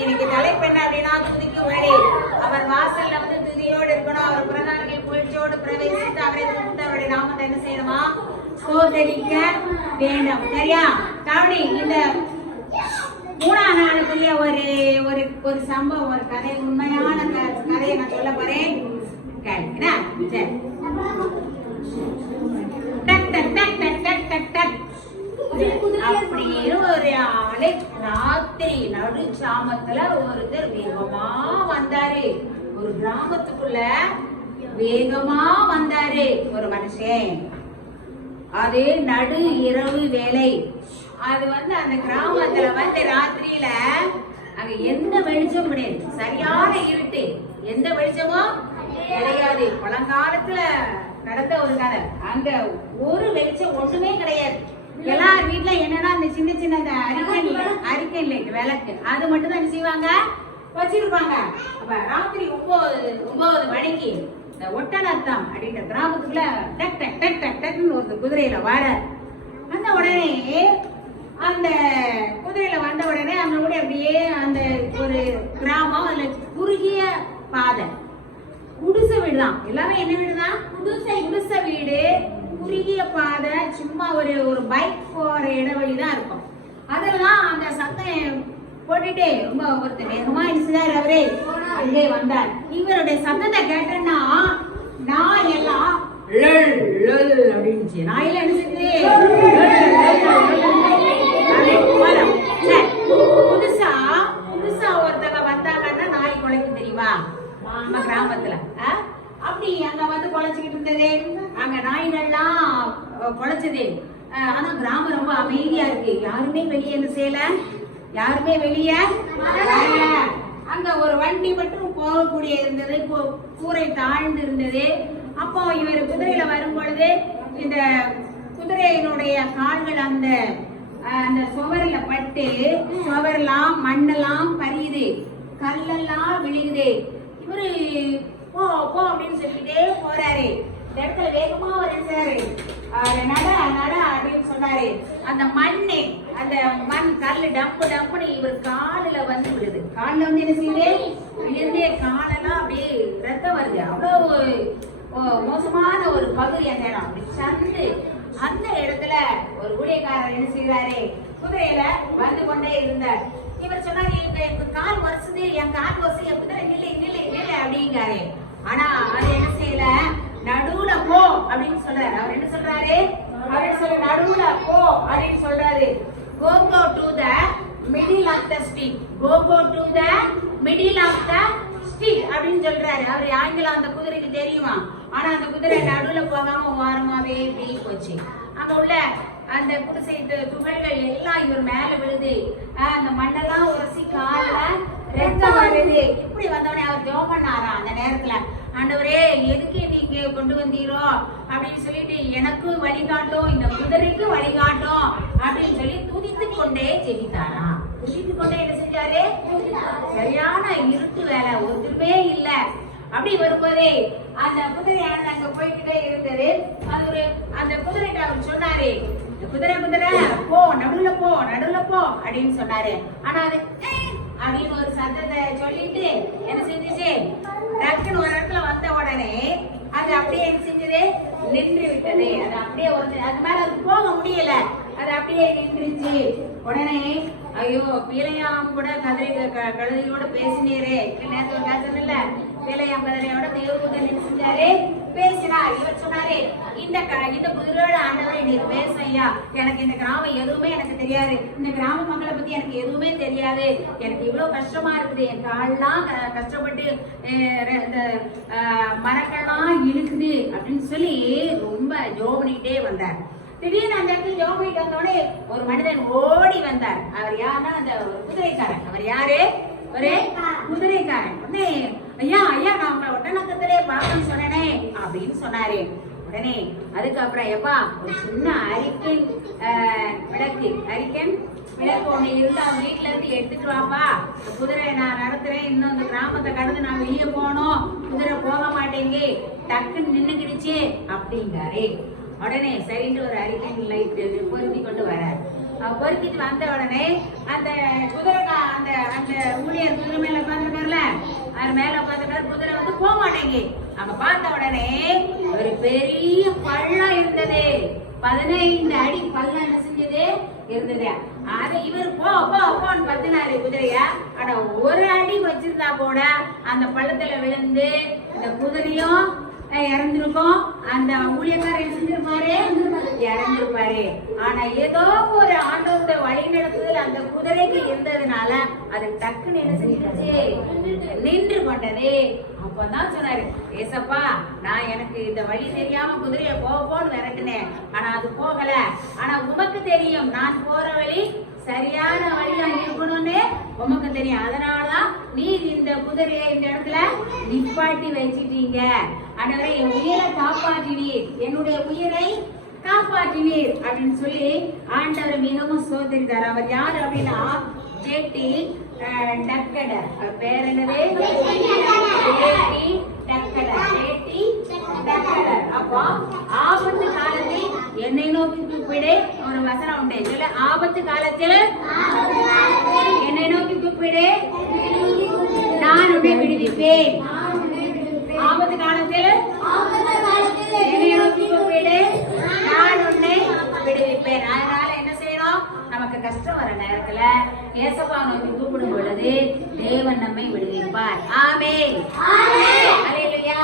இன்னைக்கு தலைப்பு என்ன அப்படின்னா துதிக்கும் வழி. அவர் வாசல்ல வந்து துதியோடு இருக்கணும். அவர் பிரதானங்கள் புகழ்ச்சியோடு பிரவேசித்து அவரை துதித்து அவருடைய நாமத்தை என்ன செய்யணுமா? சோதரிக்க வேண்டும். சரியா? கவனி, இந்த 3ஆம் நாளுக்குரிய ஒரு சம்பவம், ஒரு கதை, உண்மையான கதையை நான் சொல்ல போறேன். சரி, அப்படின்னு ஒரு ஆளு ராத்திரி நடு சாமத்துல ஒருத்தர் வேகமா வந்தாரு. ஒரு கிராமத்துக்குள்ள வேகமா வந்தாரு ஒரு மனுஷன். அது நடு இரவு வேலை. அது வந்து அந்த கிராமத்துல வந்து ராத்திரியில அங்க எந்த வெளிச்சமும் கிடையாது, சரியான இருட்டு, எந்த வெளிச்சமும் கிடையாது. பழங்காலத்துல நடந்த ஒரு கதை. அங்க ஒரு வெளிச்சம் ஒண்ணுமே கிடையாது. எல்லார் வீட்டுல என்னன்னா அந்த சின்ன சின்ன அரிக்கன் லைட் விளக்கு அது மட்டும் தான் செய்வாங்க, வச்சிருப்பாங்க. அப்ப ராத்திரி 9 மணிக்கு இந்த ஒட்டநத்தம் அப்படின்ற கிராமத்துக்குள்ள டக் டக் டக் டக் டக்னு ஒரு குதிரையில வர. அந்த உடனே அந்த குதிரையில வந்த உடனே அந்த கூட அப்படியே அந்த ஒரு கிராமம், அதுல குறுகிய பாதை, குடிசை வீடு தான். எல்லாமே என்ன வீடு தான்? குடிசை வீடு, குறுகிய பாதை, சும்மா ஒரு பைக் போற இடவழி தான் இருக்கும். அதெல்லாம் அந்த சத்தம் போட்டுட்டே ரொம்ப ஒருத்தர் வேகமா இருந்துச்சாரு. அவரே அங்கே வந்தார். இவருடைய சத்தத்தை கேட்டேன்னா நான் எல்லாம் அப்படின்னு நாயில என்ன புதுசா ஒருத்தங்க வந்தாங்கன்னா நாய் குலைக்கும் தெரியுமா நம்ம கிராமத்துல? அப்படி அங்க வந்து குலைச்சுக்கிட்டு இருந்தது, அங்க நாய்கள்லாம் குலைச்சது. ஆனா கிராமம் ரொம்ப அமைதியா இருக்கு. யாருமே வெளியே என்ன செய்யல, யாருமே வெளியே. அங்க ஒரு வண்டி மட்டும் போகக்கூடிய இருந்தது, கூரை தாழ்ந்து இருந்தது. அப்போ இவர் குதிரையில வரும் பொழுது இந்த குதிரையினுடைய கால்கள் அந்த அந்த சுவர்ல பட்டு சுவரெல்லாம் மண்ணெல்லாம் பறியுது, கல்லெல்லாம் விழுகுது. இவரு போ போ அப்படின்னு சொல்லிட்டே போறாரு. இந்த இடத்துல வேகமா வருறாரு. நட நட அப்படின்னு சொன்னாரு. அந்த மண்ணு, அந்த மண் கல்லு டப்பு டப்புன்னு இவர் காலில் வந்து விடுது. காலில் வந்து என்ன செய்யுது? விழுந்தே காலெல்லாம் அப்படியே ரத்தம் வருது. அவ்வளவு மோசமான ஒரு பகுதி அந்த இடம். அப்படி சந்து அந்த இடத்துல ஒரு ஊழியக்காரர் என்ன செய்யறாரு? குதிரையில வந்து கொண்டே இருந்தார். இவர் சொன்னாரு, எங்க கால் வருஷது, என் கால் வருஷம், என் குதிரை நில்லு நில்லு நில்லு அப்படிங்காரு. ஆனா அது என்ன செய்யல, நடுவுல போ அப்படின்னு சொல்றாரு. அவர் என்ன சொல்றாரு? அவர் சொல்ற நடுவுல போ அப்படின்னு சொல்றாரு. Go to the middle of the street. Go to the middle of the street அப்படின்னு சொல்றாரு. அவர் ஆங்கிலம் அந்த குதிரைக்கு தெரியுமா? ஆனா அந்த குதிரை நடுவுல போகாம ஓரமாவே இப்படி போச்சு. அங்க உள்ள அந்த குடிசை துகள்கள் எல்லாம் இவர் மேல விழுது. அந்த மண்ணெல்லாம் உரசி கால ரத்தம் வருது. இப்படி வந்தவனே அவர் ஜெபம் பண்ணாரா அந்த நேரத்துல, ஆண்டவரே எதுக்கு நீங்க கொண்டு வந்தீரோ அப்படின்னு சொல்லிட்டு எனக்கு வழிகாட்டும், இந்த குதிரைக்கு வழிகாட்டும் அப்படின்னு சொல்லி துதித்து கொண்டே ஜெபித்தாரா. துதித்து கொண்டே என்ன செஞ்சாரு? சரியான இருட்டு வேலை, ஒன்றுமே இல்ல. அப்படி வரும்போதே அந்த குதிரையானது அங்க போய்கிட்டே இருந்தது. அது அந்த குதிரைக்கு அவர் சொன்னாரு, குதிரை குதிரை போ, நடுவுல போ நடுவுல போ அப்படின்னு சொன்னாரு. ஆனா அது அப்படின்னு ஒரு சத்தத்தை சொல்லிட்டு என்ன செஞ்சுச்சு? டக்குன்னு ஒரு இடத்துல வந்த உடனே அது அப்படியே என்ன செஞ்சது? நின்று விட்டது. அது அப்படியே அது மேல அது போக முடியல, அது அப்படியே நின்றுச்சு. உடனே ஐயோ பீலையாம் கூட கழுதையோட பேசினீரே, நேற்று ஒரு காய்ச்சல் இல்ல, பீலையாம் கதிரையோட தேவதூதன் என்ன செஞ்சாரு? பேசினார். இவர் சொன்னாரு, இந்த குதிரையோட ஆண்டவரை நீர் பேசையா, எனக்கு இந்த கிராமம் எதுவுமே எனக்கு தெரியாது, இந்த கிராம மக்களை பத்தி எனக்கு எதுவுமே தெரியாது, எனக்கு இவ்வளவு கஷ்டமா இருக்குது, என் கால்லாம் கஷ்டப்பட்டு இந்த மரங்கள்லாம் இழுக்குது அப்படின்னு சொல்லி ரொம்ப ஜோம் பண்ணிக்கிட்டே வந்தார். திடீர்னு அந்த இடத்துல ஜோம் பண்ணிட்டு வந்தோடனே ஒரு மனிதன் ஓடி வந்தார். அவர் யாருன்னா அந்த ஒரு குதிரைக்காரன். அவர் யாரு? ஒரு குதிரைக்காரன். உடனே ஐயா ஐயா நான் உங்களை ஒட்டநத்தத்திலே பார்க்கணும்னு சொன்னேனே அப்படின்னு சொன்னாரு. உடனே அதுக்கப்புறம் எப்பா ஒரு சின்ன அரிக்கன் விளக்கு ஒண்ணு இருந்தா வீட்டுல இருந்து எடுத்துட்டு வாப்பா, குதிரை நான் நடத்துறேன், இன்னும் இந்த கிராமத்தை கடந்து நான் வெளியே போனோம், குதிரை போக மாட்டேங்க, டக்குன்னு நின்னுக்கிடுச்சு அப்படிங்காரு. உடனே சரின்னு ஒரு அரிக்கன் லைட் பொருத்தி கொண்டு வராரு. பொருத்திட்டு வந்த உடனே அந்த குதிரை அந்த ஊழியர் குதிரை மேல உட்காந்துருக்காருல, அவர் மேல உட்காந்துருக்காரு. குதிரை வந்து போக மாட்டேங்க. அங்க பார்த்த உடனே ஒரு பெரிய பள்ளம் இருந்தது. 15 அடி பள்ளம் என்ன செஞ்சது இருந்தது. அதை இவர் போன்னு 14 குதிரைய. ஆனா ஒரு அடி வச்சிருந்தா கூட அந்த பள்ளத்துல விழுந்து இந்த குதிரையும் இறந்துருக்கும். அந்த ஊழியக்காரர் என்ன செஞ்சிருப்பாரு, இறந்துருப்பாரு. ஆனா ஏதோ ஒரு ஆண்டவரோட வழி நடத்துதல் அந்த குதிரைக்கு இருந்ததுனால அது டக்குன்னு என்ன செஞ்சிருச்சு, நின்று கொண்டது. அப்பதான் சொன்னாரு, ஏசப்பா நான் எனக்கு இந்த வழி தெரியாம குதிரைய போன்னு விரட்டினேன், ஆனா அது போகல. ஆனா உமக்கு தெரியும் நான் போற வழி சரியான வழியா இருக்கணும்னு உமக்கு தெரியும். அதனாலதான் நீர் இந்த குதிரையை இந்த இடத்துல நிப்பாட்டி வச்சிட்டீங்க. ஆண்டவரே என் உயிரை காப்பாற்றினீர், என்னுடைய உயிரை காப்பாற்றினீர் அப்படின்னு சொல்லி ஆண்டவர் மிகவும் சோதரித்தார். அவர் யாரு அப்படின்னா ஜேடி டக்கடர். அவர் பேர் என்னது, ஜேடி டக்கடர். ஜேடி டக்கடர். அப்போ ஆபத்து காலத்தில் என்னை நோக்கி கூப்பிடு, ஒரு வசனம் உண்டு சொல்ல, ஆபத்து காலத்தில் என்னை நோக்கி கூப்பிடு நான் உன்னை விடுவிப்பேன். ஆபத்து காலத்தில் என்னை நோக்கி கூப்பிடு நான் உன்னை விடுவிப்பேன். அதனால என்ன செய்யணும், நமக்கு கஷ்டம் வர நேரத்துல ஏசப்பா நோக்கி கூப்பிடும் பொழுது தேவன் நம்மை விடுவிப்பார். ஆமென். அல்லேலூயா.